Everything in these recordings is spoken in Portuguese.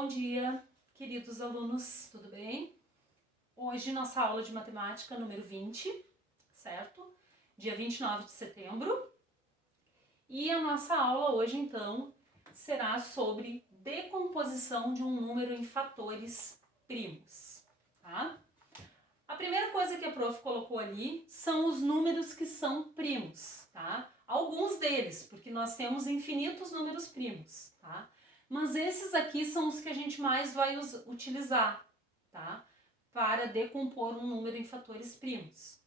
Bom dia, queridos alunos, tudo bem? Hoje nossa aula de matemática número 20, certo? Dia 29 de setembro. E a nossa aula hoje, então, será sobre decomposição de um número em fatores primos, tá? A primeira coisa que a prof colocou ali são os números que são primos, tá? Alguns deles, porque nós temos infinitos números primos, tá? Mas esses aqui são os que a gente mais vai utilizar, tá? Para decompor um número em fatores primos.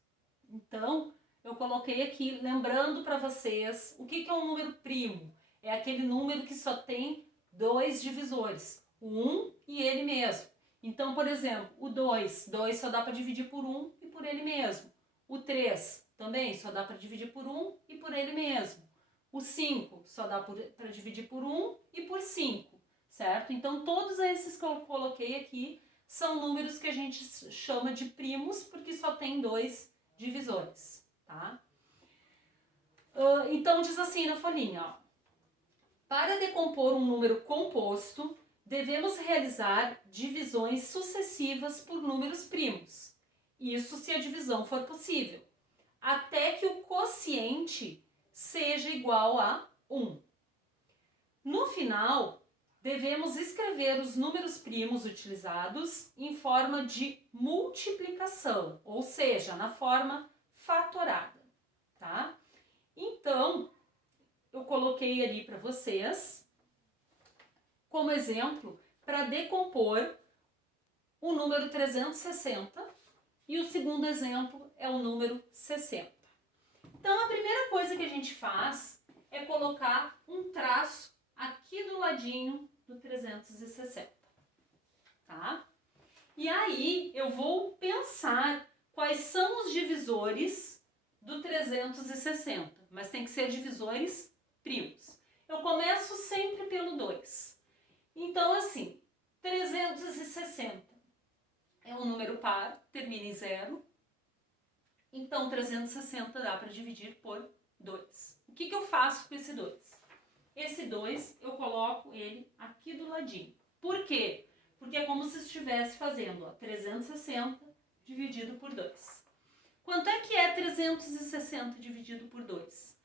Então, eu coloquei aqui, lembrando para vocês, o que é um número primo? É aquele número que só tem dois divisores, o 1 e ele mesmo. Então, por exemplo, o 2 só dá para dividir por 1 e por ele mesmo. O 3 também só dá para dividir por 1 e por ele mesmo. O 5 só dá para dividir por 1 e por 5, certo? Então, todos esses que eu coloquei aqui são números que a gente chama de primos, porque só tem dois divisores, tá? Então, diz assim na folhinha, ó. Para decompor um número composto, devemos realizar divisões sucessivas por números primos. Isso se a divisão for possível, até que o quociente seja igual a 1. No final, devemos escrever os números primos utilizados em forma de multiplicação, ou seja, na forma fatorada, tá? Então, eu coloquei ali para vocês, como exemplo, para decompor o número 360 e o segundo exemplo é o número 60. Então, a primeira coisa que a gente faz é colocar um traço aqui do ladinho do 360, tá? E aí, eu vou pensar quais são os divisores do 360, mas tem que ser divisores primos. Eu começo sempre pelo 2. Então, assim, 360 é um número par, termina em 0. Então, 360 dá para dividir por 2. O que eu faço com esse 2? Esse 2, eu coloco ele aqui do ladinho. Por quê? Porque é como se estivesse fazendo, ó, 360 dividido por 2. Quanto é que é 360 dividido por 2?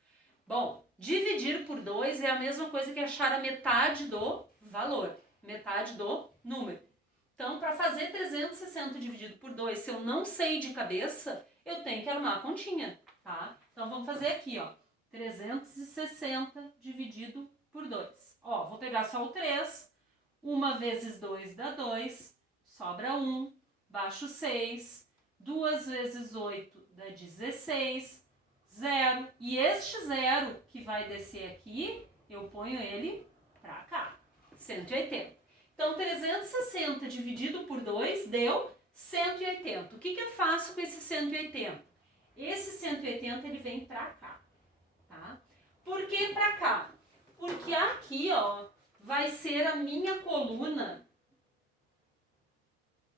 Bom, dividir por 2 é a mesma coisa que achar a metade do valor, metade do número. Então, para fazer 360 dividido por 2, se eu não sei de cabeça, eu tenho que arrumar a continha, tá? Então, vamos fazer aqui, ó, 360 dividido por 2. Ó, vou pegar só o 3, 1 vezes 2 dá 2, sobra 1, baixo 6, 2 vezes 8 dá 16, 0. E este 0 que vai descer aqui, eu ponho ele pra cá, 180. Então, 360 dividido por 2 deu 180. O que eu faço com esse 180? Esse 180 ele vem pra cá, tá? Por que pra cá? Porque aqui, ó, vai ser a minha coluna.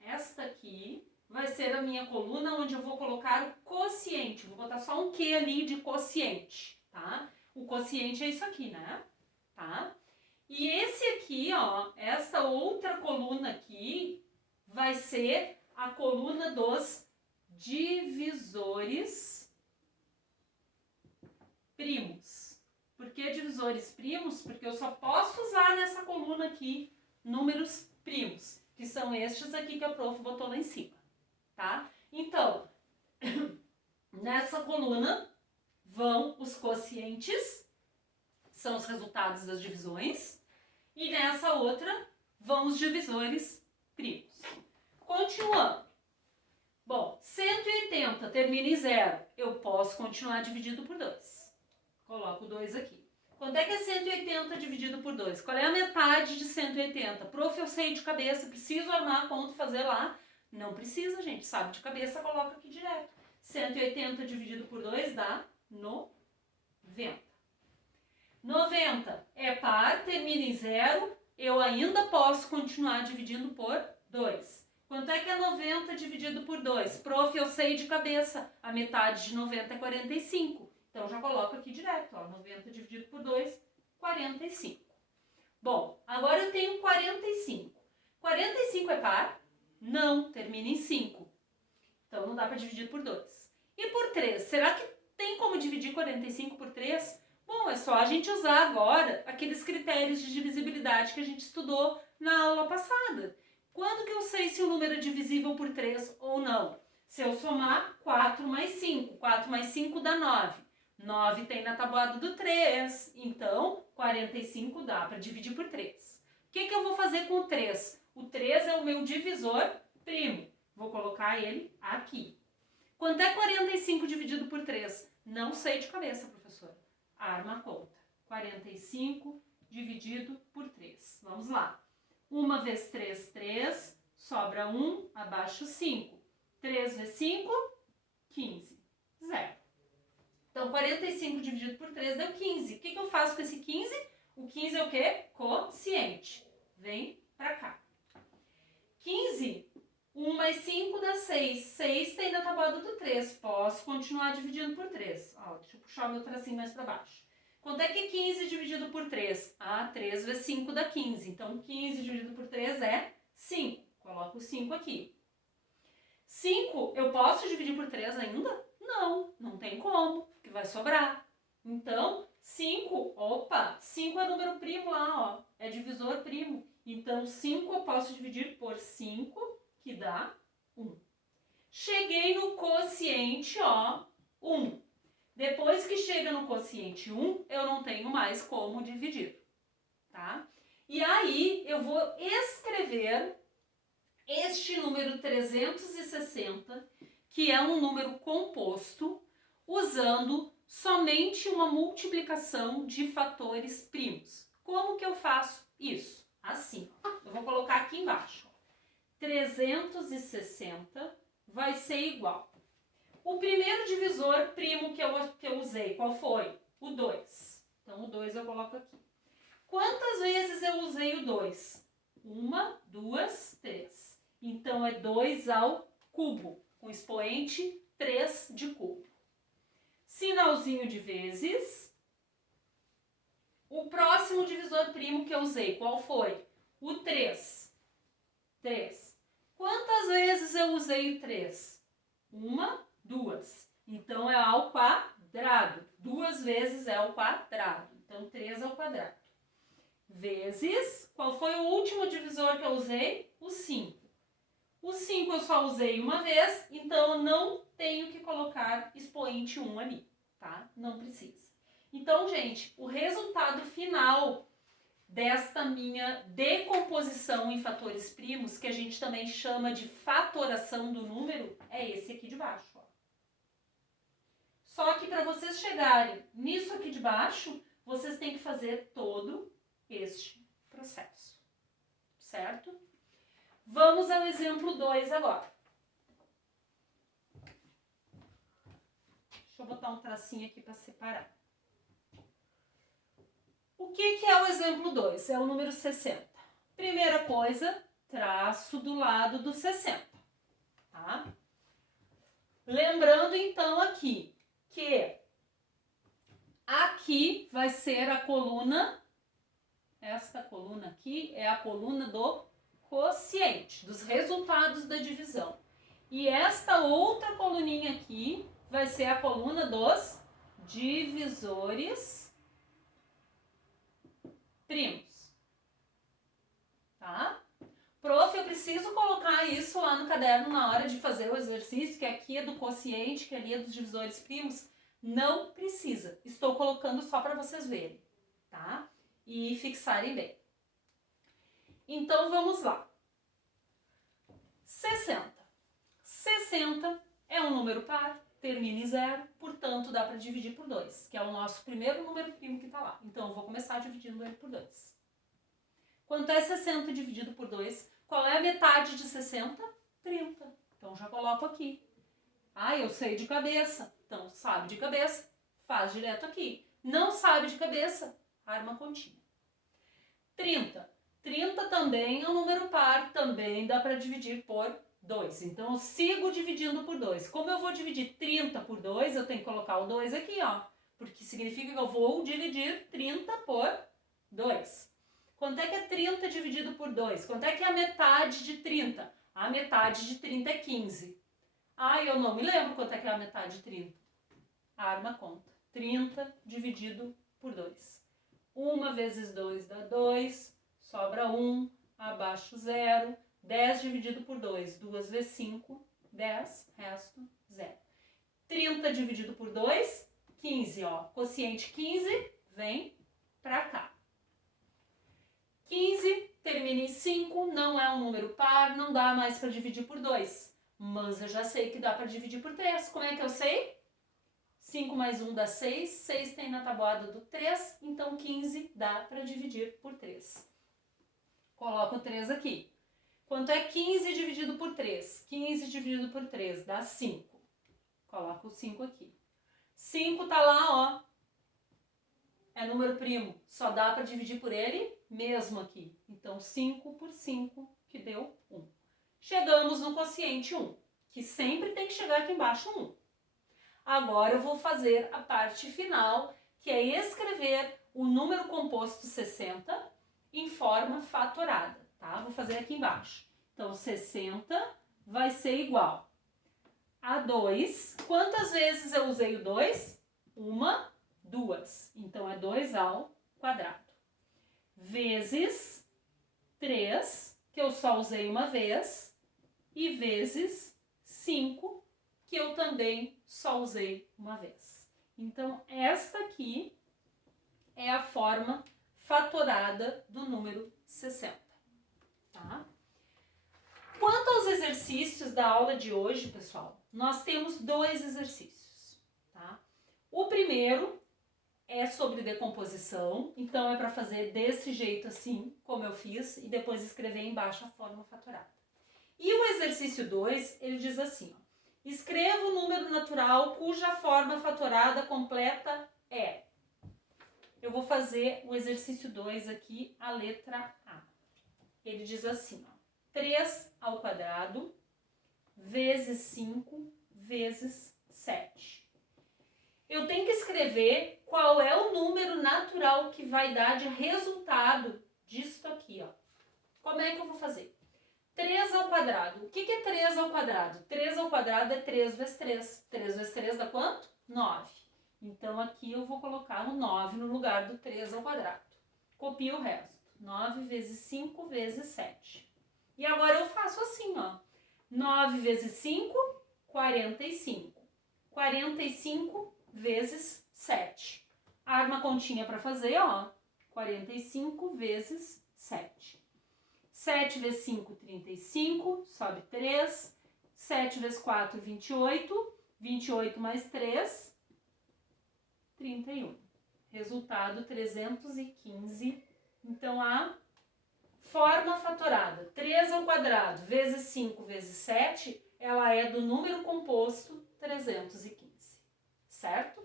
Esta aqui vai ser a minha coluna onde eu vou colocar o quociente. Vou botar só um Q ali de quociente, tá? O quociente é isso aqui, né? Tá? E esse aqui, ó, esta outra coluna aqui vai ser a coluna dos divisores primos. Por que divisores primos? Porque eu só posso usar nessa coluna aqui números primos, que são estes aqui que a prof botou lá em cima, tá? Então, nessa coluna vão os quocientes, são os resultados das divisões, e nessa outra vão os divisores primos. Continuando. Bom, 180 termina em 0. Eu posso continuar dividido por 2. Coloco o 2 aqui. Quanto é que é 180 dividido por 2? Qual é a metade de 180? Prof, eu sei de cabeça, preciso armar a conta e fazer lá? Não precisa, gente. Sabe de cabeça, coloca aqui direto. 180 dividido por 2 dá 90. 90 é par, termina em 0, eu ainda posso continuar dividindo por 2. Quanto é que é 90 dividido por 2? Prof, eu sei de cabeça, a metade de 90 é 45. Então, já coloco aqui direto, ó, 90 dividido por 2, 45. Bom, agora eu tenho 45. 45 é par? Não, termina em 5. Então não dá para dividir por 2. E por 3? Será que tem como dividir 45 por 3? Bom, é só a gente usar agora aqueles critérios de divisibilidade que a gente estudou na aula passada. Quando que eu sei se o número é divisível por 3 ou não? Se eu somar 4 mais 5. 4 mais 5 dá 9. 9 tem na tabuada do 3. Então, 45 dá para dividir por 3. O que eu vou fazer com o 3? O 3 é o meu divisor primo. Vou colocar ele aqui. Quanto é 45 dividido por 3? Não sei de cabeça, professora. Arma a conta. 45 dividido por 3. Vamos lá. 1 vezes 3, 3. Sobra 1, abaixo 5. 3 vezes 5, 15. 0. Então, 45 dividido por 3 deu 15. O que eu faço com esse 15? O 15 é o quê? Quociente. Vem pra cá. 15, 1 mais 5 dá 6. 6 tem na tabuada do 3. Posso continuar dividindo por 3. Ó, deixa eu puxar o meu tracinho mais para baixo. Quanto é que 15 dividido por 3? 3 vezes 5 dá 15. Então, 15 dividido por 3 é 5. Coloco o 5 aqui. 5, eu posso dividir por 3 ainda? Não, não tem como, porque vai sobrar. Então, 5, 5 é número primo lá, ó. É divisor primo. Então, 5 eu posso dividir por 5, que dá 1. Cheguei no quociente, 1. Depois que chega no quociente 1, eu não tenho mais como dividir, tá? E aí, eu vou escrever este número 360, que é um número composto, usando somente uma multiplicação de fatores primos. Como que eu faço isso? Assim, eu vou colocar aqui embaixo. 360 vai ser igual. O primeiro divisor primo que eu usei, qual foi? O 2. Então, o 2 eu coloco aqui. Quantas vezes eu usei o 2? 1, 2, 3. Então, é 2 ao cubo, com expoente 3 de cubo. Sinalzinho de vezes. O próximo divisor primo que eu usei, qual foi? O 3. 3. Quantas vezes eu usei o 3? 1, 2. Então, é ao quadrado. 2 vezes é ao quadrado. Então, 3 ao quadrado. Vezes, qual foi o último divisor que eu usei? O 5. O 5 eu só usei uma vez, então eu não tenho que colocar expoente 1 ali, tá? Não precisa. Então, gente, o resultado final desta minha decomposição em fatores primos, que a gente também chama de fatoração do número, é esse aqui de baixo, ó. Só que para vocês chegarem nisso aqui de baixo, vocês têm que fazer todo este processo, certo? Vamos ao exemplo 2 agora. Deixa eu botar um tracinho aqui para separar. O que é o exemplo 2? É o número 60. Primeira coisa, traço do lado do 60, tá? Lembrando então aqui que aqui vai ser a coluna, esta coluna aqui é a coluna do quociente, dos resultados da divisão. E esta outra coluninha aqui vai ser a coluna dos divisores primos, tá? Prof, eu preciso colocar isso lá no caderno na hora de fazer o exercício, que aqui é do quociente, que ali é dos divisores primos. Não precisa. Estou colocando só para vocês verem, tá? E fixarem bem. Então, vamos lá. 60. 60 é um número par, termina em 0, portanto, dá para dividir por 2, que é o nosso primeiro número primo que está lá. Então, eu vou começar dividindo ele por 2. Quanto é 60 dividido por 2? Qual é a metade de 60? 30. Então, já coloco aqui. Eu sei de cabeça. Então, sabe de cabeça, faz direto aqui. Não sabe de cabeça, arma a continha. 30. 30 também é um número par, também dá para dividir por 2. Então, eu sigo dividindo por 2. Como eu vou dividir 30 por 2, eu tenho que colocar o 2 aqui, ó. Porque significa que eu vou dividir 30 por 2. Quanto é que é 30 dividido por 2? Quanto é que é a metade de 30? A metade de 30 é 15. Ah, eu não me lembro quanto é que é a metade de 30. Arma conta. 30 dividido por 2. 1 vezes 2 dá 2, sobra 1, abaixo 0. 10 dividido por 2, 2 vezes 5, 10, resto 0. 30 dividido por 2, 15, ó. Quociente 15, vem pra cá. 15 termina em 5, não é um número par, não dá mais para dividir por 2. Mas eu já sei que dá para dividir por 3. Como é que eu sei? 5 mais 1 dá 6, 6 tem na tabuada do 3, então 15 dá para dividir por 3. Coloco o 3 aqui. Quanto é 15 dividido por 3? 15 dividido por 3 dá 5. Coloco o 5 aqui. 5 tá lá, ó. É número primo. Só dá para dividir por ele mesmo aqui. Então, 5 por 5, que deu 1. Chegamos no quociente 1, que sempre tem que chegar aqui embaixo 1. Agora eu vou fazer a parte final, que é escrever o número composto 60 em forma fatorada, tá? Vou fazer aqui embaixo. Então, 60 vai ser igual a 2. Quantas vezes eu usei o 2? 1, 2. Então, é 2 ao quadrado. Vezes 3, que eu só usei uma vez, e vezes 5, que eu também só usei uma vez. Então, esta aqui é a forma fatorada do número 60, tá? Quanto aos exercícios da aula de hoje, pessoal, nós temos 2 exercícios, tá? O primeiro é sobre decomposição, então é para fazer desse jeito assim, como eu fiz, e depois escrever embaixo a forma fatorada. E o exercício 2, ele diz assim, ó, escreva o número natural cuja forma fatorada completa é. Eu vou fazer o exercício 2 aqui, a letra A. Ele diz assim, ó, 3 ao quadrado vezes 5 vezes 7. Eu tenho que escrever qual é o número natural que vai dar de resultado disso aqui, ó. Como é que eu vou fazer? 3 ao quadrado. O que é 3 ao quadrado? 3 ao quadrado é 3 vezes 3. 3 vezes 3 dá quanto? 9. Então, aqui eu vou colocar o 9 no lugar do 3 ao quadrado. Copio o resto. 9 vezes 5 vezes 7. E agora eu faço assim, ó. 9 vezes 5, 45. 45 vezes 7. Arma continha para fazer, ó. 45 vezes 7. 7 vezes 5, 35, sobe 3. 7 vezes 4, 28. 28 mais 3, 31. Resultado 315. Então, a forma fatorada 3 ao quadrado vezes 5 vezes 7, ela é do número composto 315. Certo?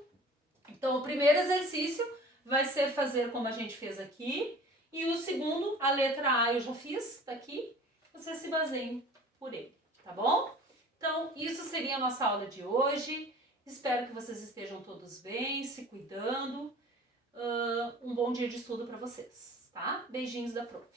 Então, o primeiro exercício vai ser fazer como a gente fez aqui. E o segundo, a letra A eu já fiz, tá aqui. Você se baseie por ele, tá bom? Então, isso seria a nossa aula de hoje. Espero que vocês estejam todos bem, se cuidando. Um bom dia de estudo para vocês, tá? Beijinhos da Prof.